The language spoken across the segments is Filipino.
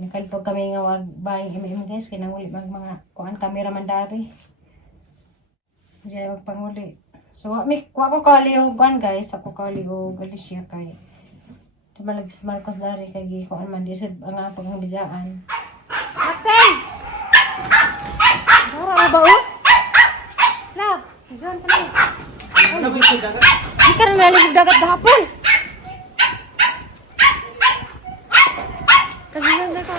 Nakalito kami nga wag buying guys. Kinanguli mga kuan cameraman dari. Diya magpanguli. So, kuha ko kali o kuan guys. Ako kali o Alicia kay. Tumalag si Marcos dari kay kuan man. Disod ang pagbizaan. Maxine! Wala na ba o? Love! Diyan pa na. Hindi ka na naligid dagat hapon. Kasi yun dyan ka.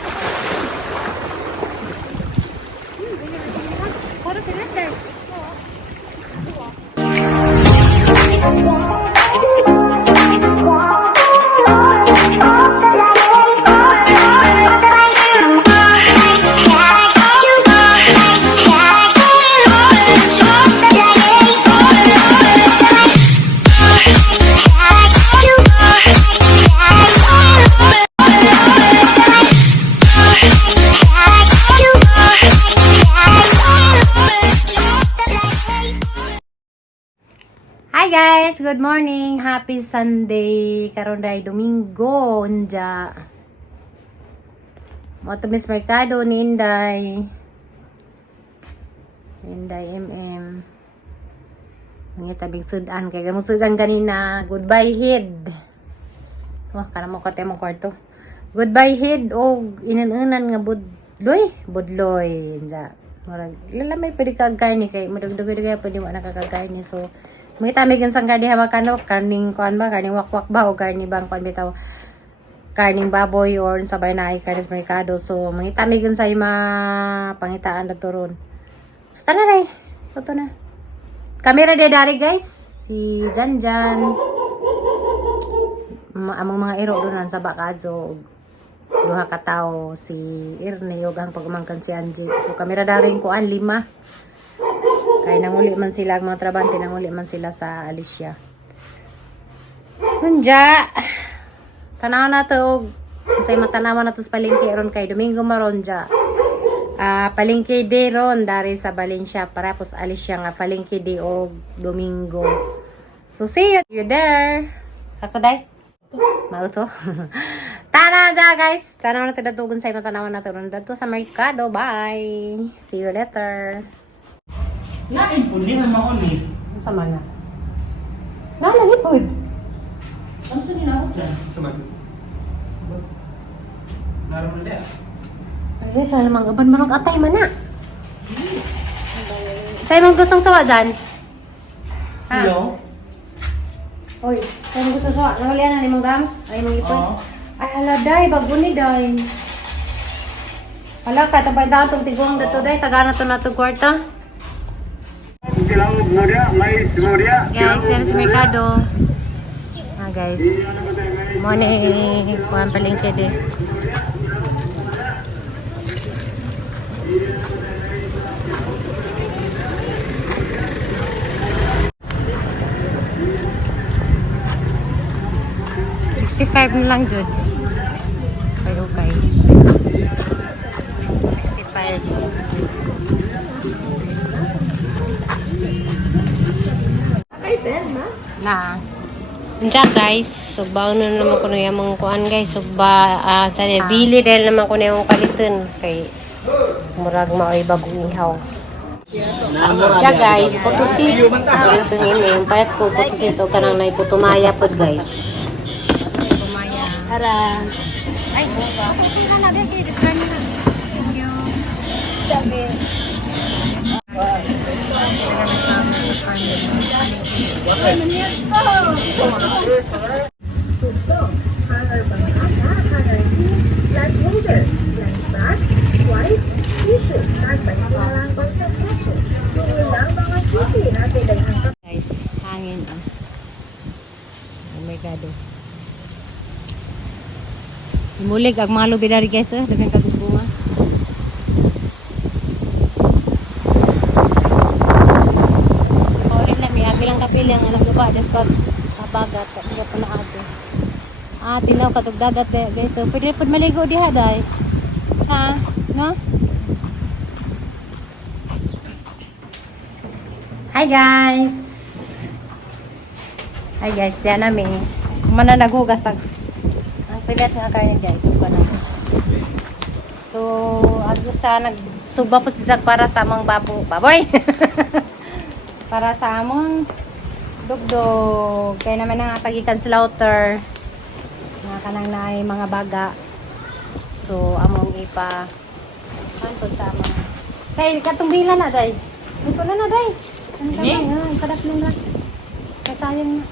Parang sinas guys. Hi guys, good morning. Happy Sunday. Karon day Domingo unja. Mo to Miss Mercado ni Inday. Inday MM. Ang tabing sudan kay gamong sudan kanina. Goodbye head. Wah, kana mo kate mong kwarto. Goodbye head og inunan nga budloy unja. Murag lalamay pwede kagay ni kay madugdugay pwede mo nakakagay ni so mga tamig yung sangga diha makano karning kuan ba karning wakwak ba o karning bang kuan bitaw karning baboy or sabay na ay karning merkado so mga tamig yung sa ima pangitaan na turon so tara na ito na kamera dia dari guys si Janjan among mga iro doon sa bakadyo duha ka tawo si Irne ug ang pagumangkan si Angie so kamera daring kuan 5 kaya nanguli man sila, ang mga trabante, nanguli man sila sa Alicia. Hunja, tanaw na to, say matanawan na to sa palengke ron kay Domingo Maronja. Palengke de ron, dari sa Valencia, para po sa Alicia nga, palengke de o Domingo. So see you there. Sakto day? Mauto. Tana ja guys, tanaw na to datugon say matanawan na to ron. Dato sa merkado, bye. See you later. Lain po, di man maon eh. Sa mana? Lagi po. Ano sa nila ako dyan? Saman. Naroon na. Ay, sa lamang gaban marong atay man na. Sa'yo mong gustong sawa dyan? Hello? Oy, sa'yo mong gustong sawa? Nahulihan na ni mong gams? Ay, mong ipon? Oo. Ay, hala, day. Bago ni, day. Hala, katapay daw itong tigong dato, day. Tagana to na itong kwarta. Guys, yan sa merkado. Guys. Morning. Kuhan palengke din. $65 na lang, Jud. Okay. 65. Na. Unja guys, so baon na naman ko na yung kuan guys. So sa bili dahil naman ko na yung kaliton kay murag maoy bagong ihaw. Unja guys, putusis. Ito yung palit ko putusis o kanang na iputumaya pod guys. Putumaya. Tara. Ay, putusin na guys. Sabi. Tutong, hanger banana, hanger tea, glass holder, glass bags, wipes, tissue, nagpaniwalang concentration. Tuloy lang mga sisi natin daghang Guys, hangin ah. Oh my god. Mulig ang mga lubi dari guys eh, daghang kagugbunga. Kapil yang nagluba des pag kabagat kasi pa na adyo. Tinaw katog dagat guys. So pwede pud maligo diha day. Ha? No? Hi guys. Hi guys, diyan namin. Mana naghugas ang pilat nga kanin guys. So na. So, agos sa nagsugba po si Zach para sa among baboy. Para sa among dugdog. Kaya naman nga tagikan slaughter. Nga kanang naay mga baga. So, among antod sa among. Kay katong bila na day. Ito na day. Ano ka ba? Ipadaplong na. Kaya sayang na.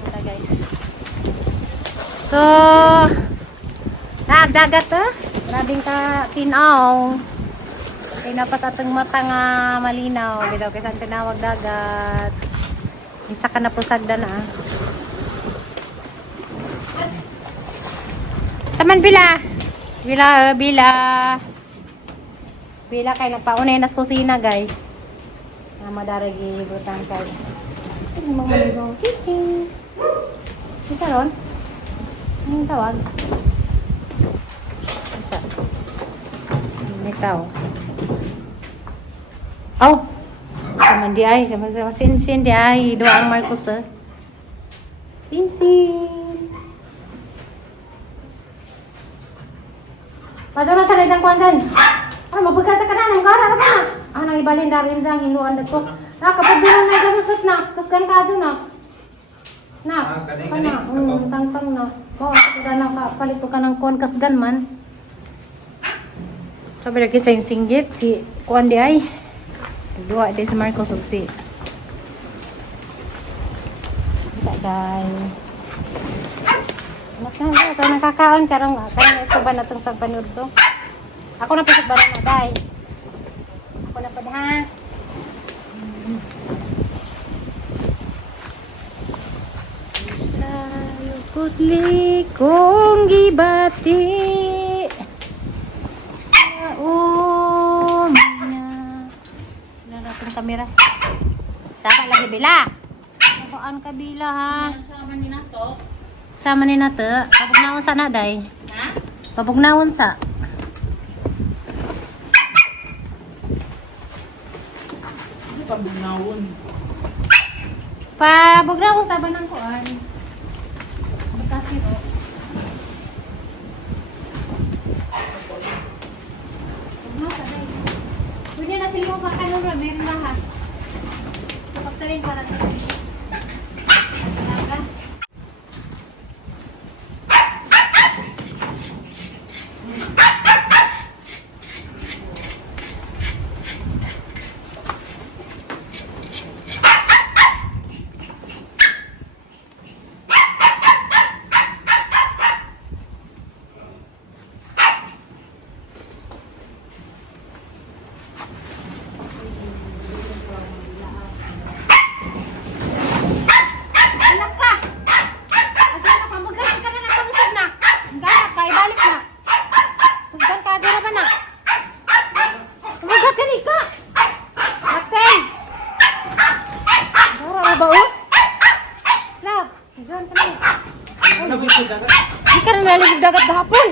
Ito guys. So, nagdagat grabing ka tinaw. Kay napas atong mata nga malinaw. Bitaw kay saan tinawag dagat. Isa ka na pusagda na. Taman bila. Bila kay nagpaunay nas kusina guys. Na madaragi butang kay. Mamaligaw. Isa ron? Anong tawag? Isa. May tao. Oh! Kaman di ay. Sinsin di ay. Doa ang Marcos Sinsin. Padura sa isang kwansan. Mabagkat sa kanan. Ang kara na ba na? Nang ibalin darin sa hiluan na to. Kapag doon na isang ikot na. Kaskan ka dyan na. Tang-tang na. Ako na palito ka ng kuwan kasgan man. Sabi lagi sa singgit. Si kuwan di ay. Dua di si Marcos o si. Sagay. Ito nakakaon karong isuban na itong sagpanood to. Ako na pisagban na day. Ako na pa ha. Sayo kutli kong gibati. Kamera. Saka lagi bila. Nakuan ka bila ha. Sama ni nato. Pabugnaon sa na day. Ha? Pabugnaon sa. Pabugnaon sa banang kuan. Bukas ito. Punya nasi lima makan dulu, meron lah ha. Pagsalin para sa talaga. Hindi ka na nalalig dagat gahapon.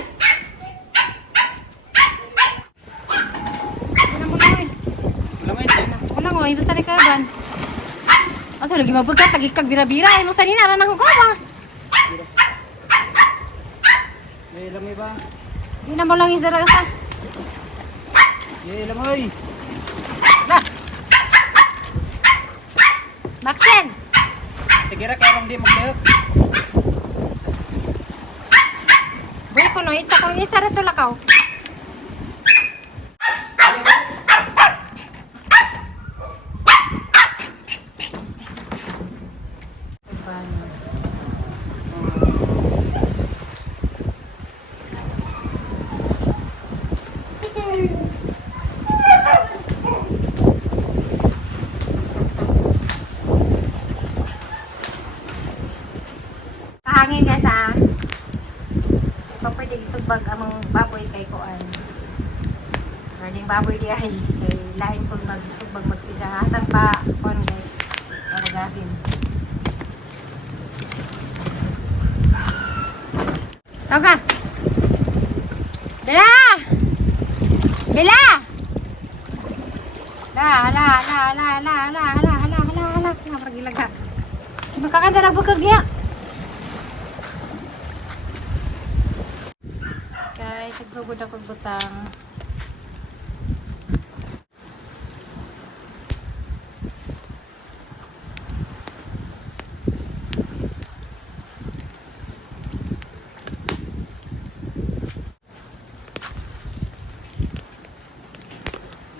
Wala mo, iba sa nikagan. Aso, lagi mabagkat, lagi kag bira-bira. Ay mo sa nina, ranang hukawa. May lamay ba? Hindi na mo lang isa rasa. May lamay. Maxen! Sige ra karong di magdayot. Boy ko no, itsa rito lakaw. Kahangin guys ha. Pwede isugbag among baboy kay kuan. Running baboy di ay kay lain kung magsugbag magsiga. Asan pa kuan guys. Magagin. Toga. Bela! Bela! La pergi laga. Magkakan sa nagbukag niya. guys, nagsugod ako butang.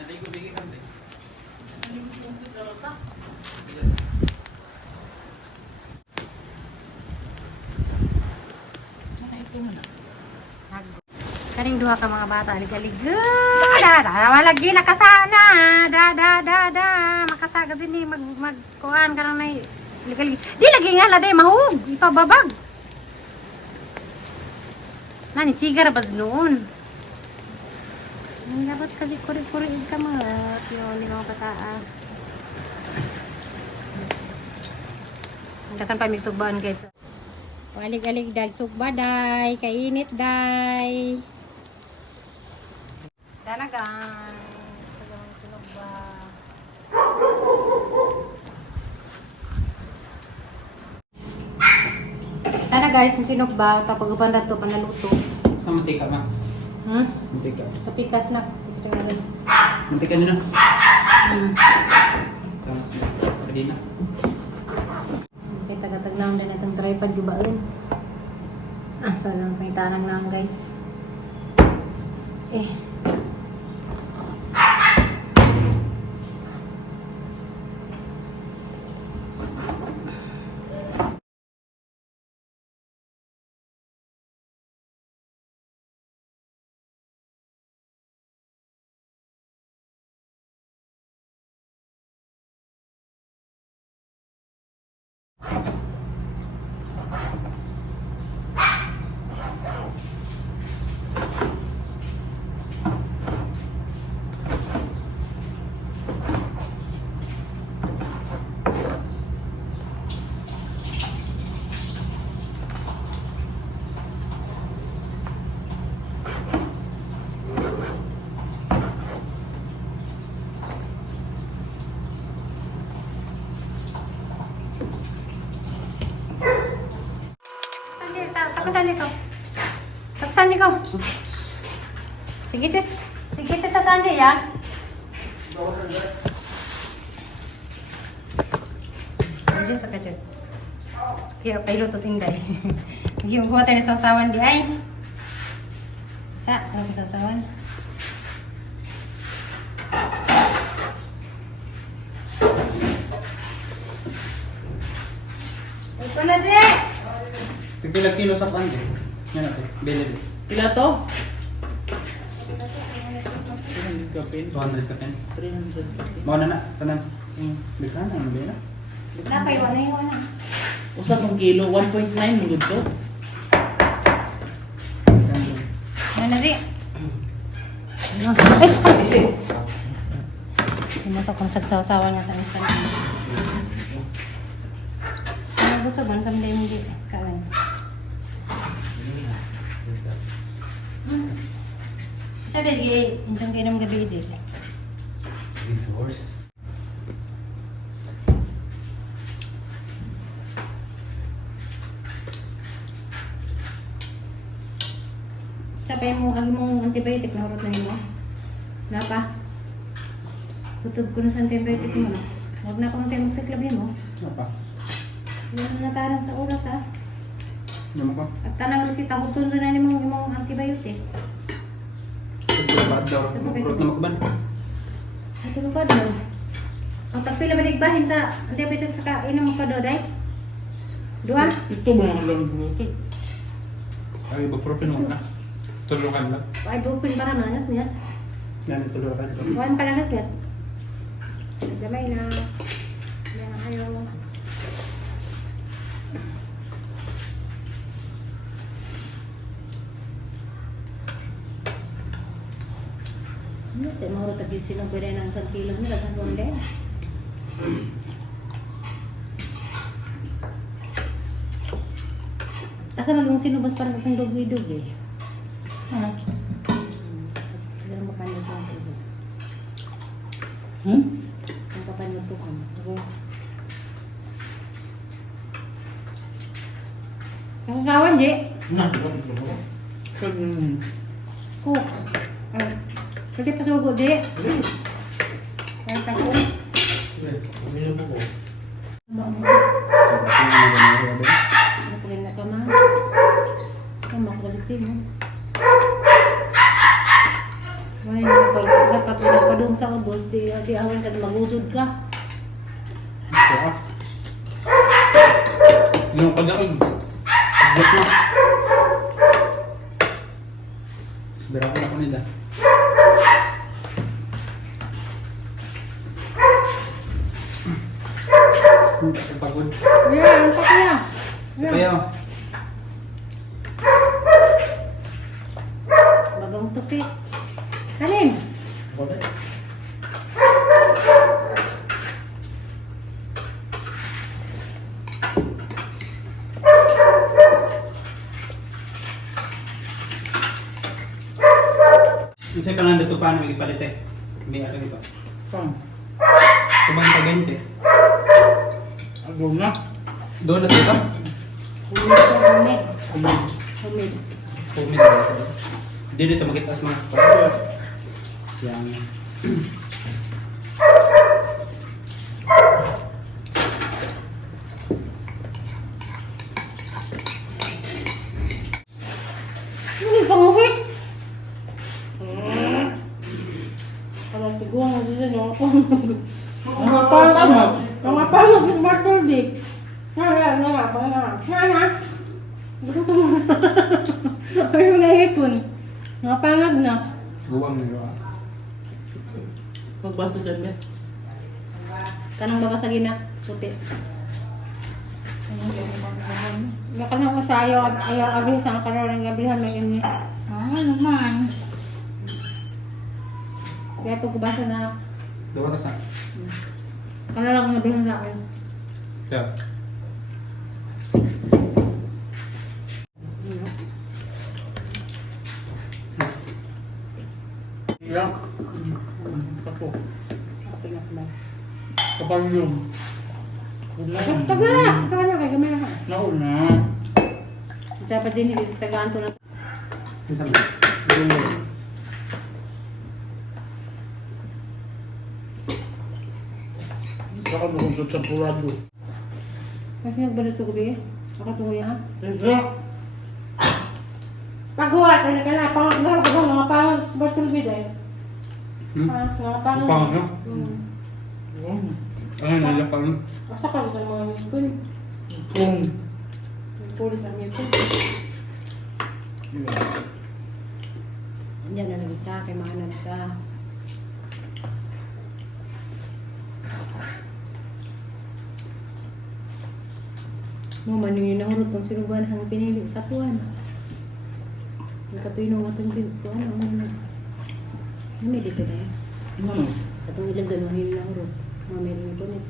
Naligo bigyan kami. Kaning duha ka mga bata, liga-liga. Lagi nakasana. Makasagad din magkuhan ka lang na liga-liga. Di lagi nga laday mahug, ipababag. Nani cigar bas noon. Dapat kasi kuri-kuri ka mga yun, mga bata. Dakan pa may sugbaan guys. Alig-alig dag sugba day, kainit day. Dana guys, sunog ba. Dana guys, sinog ba tapos upandag to panaluto. Mantika ma. Hmm? Mantika. Kapikas na. Ito nga gan. Mantika nila. Tapos pwede na. Okay, tagatag naon din itong tripod gubain. Sana may tanang naon guys. Sanji ko. Sanji ko. Sige tis sa Sanji ya. Sanji sa kacot. Kaya pailo to sinday. Yung kuha tayo sa sawan di ay. Ako sa sawan. Ito na je. Pila kilo sa kanje. Yan natin. Bili. Pila to? 200 kapin. 300. Mau na tanan. Bigyan na bili na. Napay wala yung wala. Usa tong kilo 1.9 mo gud to. Ano na je? Ay! Isi. Masok kong sagsaw-sawan nga tanis tanis. Ano gusto ba? Samday hindi. Kawan. Sabi lagi, intong kayo ng gabi dito. Sabi mo, agi mong antibiotic na urot na nimo. Napa? Kutob ko na sa antibiotic mo na. Huwag na akong tayo magsiklabin mo. Apa? Sila na nataran sa oras ha. Ano ba? At tanang resita ko tundo na nimong imong antibiotic. Ba't daw? Urot na makban. Ito ba doon? Ang tagpila ba nagbahin sa antibiotic sa kainom ka doon, day? Dua? Ito mga lang to. Ay, ibuprofen mo na. Tulukan lang. Ay, bukpin para manangat niya. Yan, tulukan. Huwag ka lang siya. Damay na. Yan ayaw. Ano? Tayo mahuro tagil silang pwede ng 1 kilo nila sa gonde. Asa magmong sinubas para sa itong dog-dog eh. Ha? Alam mo paano ito ang tubo. Hmm? Ang paano ito ka. Ang kawan, Je. Na. Kag Oh. Ay. Kasi pasugo, di. Ay, tako. Pamilya mo ko. Ano pa rin na ka, ma? Ay, makulitin, mo. Ay, kapag padung sa ubos, di awan ka na magudod ka. Yung pagdaon. Pagdat mo. Berapa na ko nila? Pagod. Yeah, ano pa kaya? Kaya, Bagong tupi. Kanin. isa pa nga dito paano may ipalit eh. May ano di ba? Saan? Tumang ka 20. Agaw na. Doon na diba? Humid ko, humid. Kumid. Humid. Kumid na dito. Hindi dito makitas mga pagod. Yang. Hindi pa nguhit. Kalau tiguang mo siya, nangapangag. Nangapangag yung battle di. Nangapangag. Gusto mo. Ay, mga hipon. Nangapangag na. Guwang na gawa. Pagbasa dyan, Bet. Kanang babasagin na. Puti. Baka na ko sa ayaw abisan ka na rin gabrihan may ini. Naman. Kaya pagkabasa na, Gawa ka sa. kana lang gabrihan sa akin. Kaya. Iyak. Ako. Okay na kumay. Kapag yung. Una. Taga na kay gamay na. Nauna. Dapat din tagaan to na. Yung sabi. Saka makusot sa purado. Kasi nagbalat ko gabi. Ako tuloy ha. Isa. Paghuwa, kaya ka na. Pangat ko ba mga pangat sa Bartol Biday. Mga pangat. Pang, no? Yung. Ano nila pang? Asa ka sa mga nipon. Kung. Pulis ang nipon. Yan na nagita kay mga nagita. Mo maningin ang urot ng sinuban hang pinili sa puwan. Nakatuloy nung atong puwan. May dito na yan. Ano? Atong ilagan mo hindi ang urot. Mamili nito nito.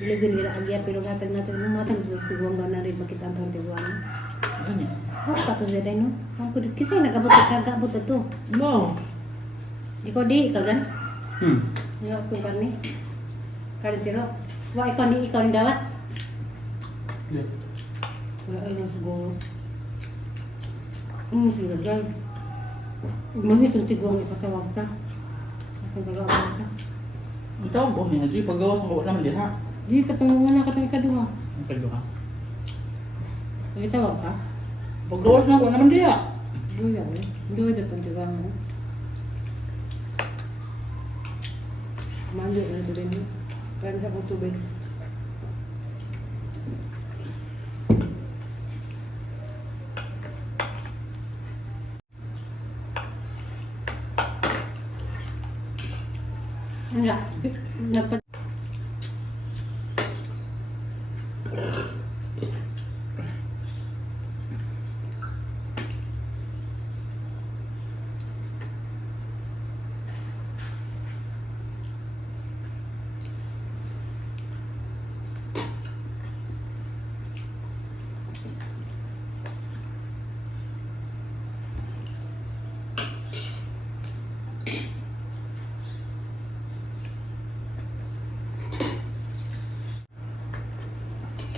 Ilagan nila agya pero natin ng matag sa sigwang ba na rin makita ang tiguan. Ano? Ako pa to siya no? Ako kasi nagabot kagabot ito. Mo. Ikaw di, ikaw dyan? Hmm. Ikaw kung karni. Karni zero. Wah, ikaw ni dawat. Hindi. Wala ay nang siguro. Sila dyan. Mahit ang tiguang ipatawag ka. Ako nagawag ka. Ang tawag ko niya, G. Paggawas mo naman diha. Di sa pangunguna ka ng ikaduha. Ang pwede ka. Nagitawag ka? Paggawas na ko naman diha. Duya eh. Duya ba itong tiguang mo? Mando na ito rin mo. Kaya sa kong tubig. Wala. Nagpat...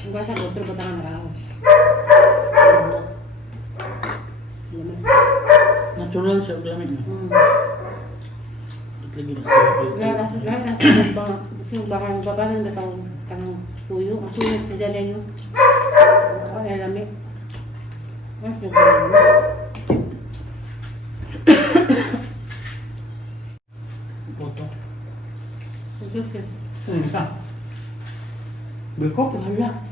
Gua sa dokter batangan raos. Iya, Natural siya, gamit na. At lagi na siya. Lahat sumbangan babanan na kang tuyo. Masulit sa dyan yun. Ako nalami. Mas nagbabanan. Oto. Sige. Ano isa? Beko, hala.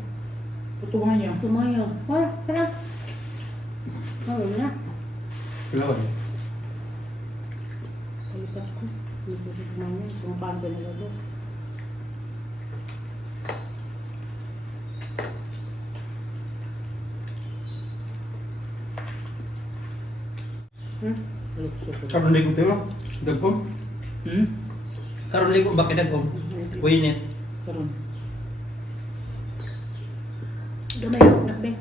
Putuhan niya. Tumayo. Wala, tara. Wala na. Kailangan. Palipat ko. Hindi ko tumayo. Tumpaan ko na lalo. Karon ligo tayo. Dagkom. Karon ligo ba kay dagkom? Winit. Karon. Gamay na, nakbe.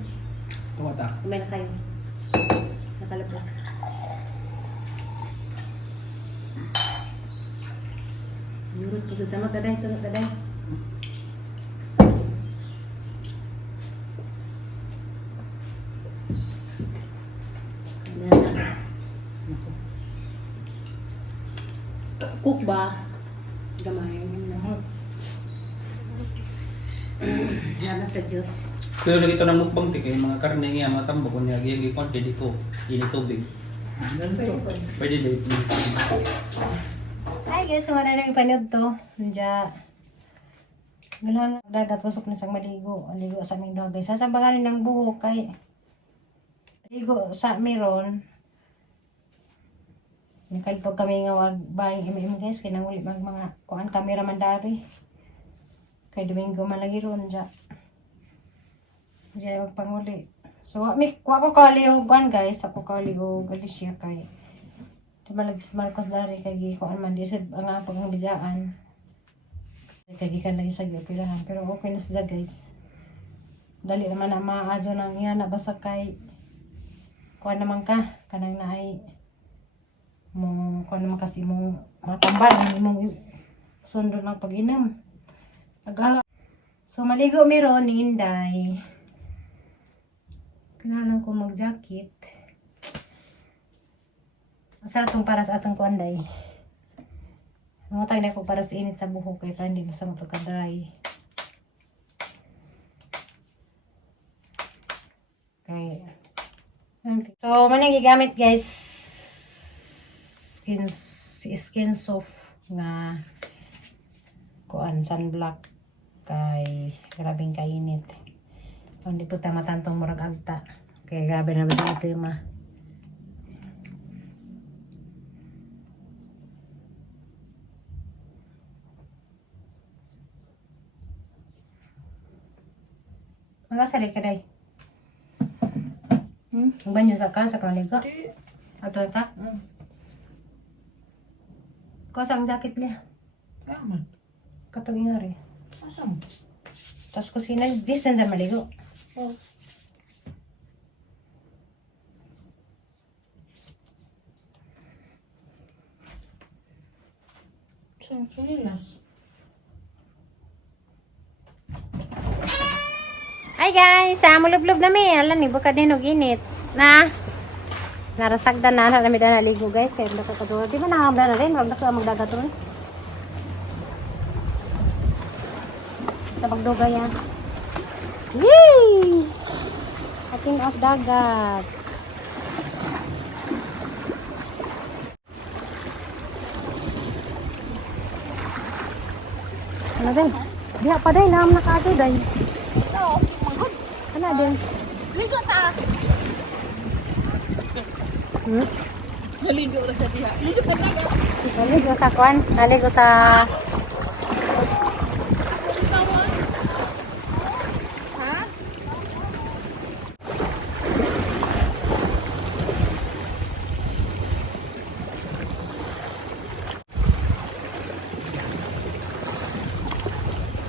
Tawata. Gamay na kayo. Sa kalapot. Nurut ko sa tama, taday, taday. Cook ba? Gamay. Nana sa Diyos. Pero lagi ito ng mukbang ti kay mga karne niya, mga tambok niya, gigi konti dito. Ini tubig. Pwede dito. Hi guys, wala na yung panood to. Nandiya. Gano'n dagat, usok na sa maligo. Aligo sa aming doon guys. Sasambangan ng buhok kay ligo sa meron. Nakalito kami nga wag buying guys. Kaya nang uli mga kuhan camera mandari. Kay Domingo man lagi ron dya. Diya magpanguli. So, wa ko kali og kuhan guys. Ako kali og Alicia kay malagis Marcos dari kay kuan man di sad ang pangbizaan. Kay gikan lagi sa gipirahan pero okay na sila guys. Dali naman na maazo nang iya na basta kay kuan naman ka kanang naay mo kuan naman kasi mo matambar imong sundo ng pag-inom. So maligo meron ni Inday. Kailangan ko mag-jacket. Masarap itong para sa atong kuanday. Mangutag na ko para sa init sa buhok kaya pa hindi basta mapagka-dry. Okay. So, manang gigamit guys skin soft nga kuan sunblock kay grabing kainit. Hindi po tamatantong murag agta. Kaya grabe na ba sa itima. Magasali ka day. Banyo sa ka sa kaligo. Ato ta? Kosang jacket niya. Salamat. Katong ingari. Asam. Tapos kusina, distance sa maligo. Oh. Sinilas. Hi guys! Mulublob na mi. Alam ni, buka din og init. Na? Narasagdan na. Nalamid na naligo guys. Kaya baka katulad. Di ba nakabla na rin? Huwag na ka magdagatulad. Tabag doga yan. Yay! Ating off dagat. Ano din? Diha pa din. Naam nakaado din. Oo, magod. Ano din? Ligo ta. Naligo na sa diha. Ligo ta dagat. Naligo sa kwan. Naligo sa... Ha?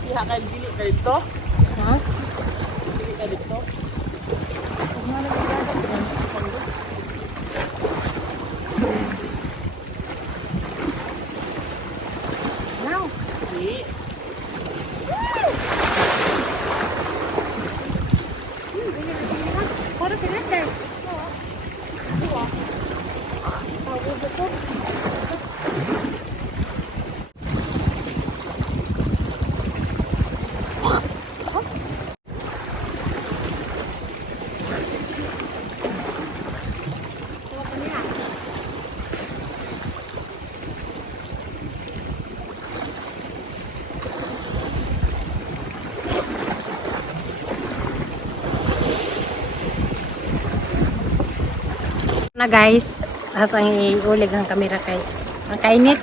Diha kay dili ka dito. Ha? Dili ka dito. Now. Di. Puro sila sir. Na guys, as ang iulig ang kamera kay ang kainit.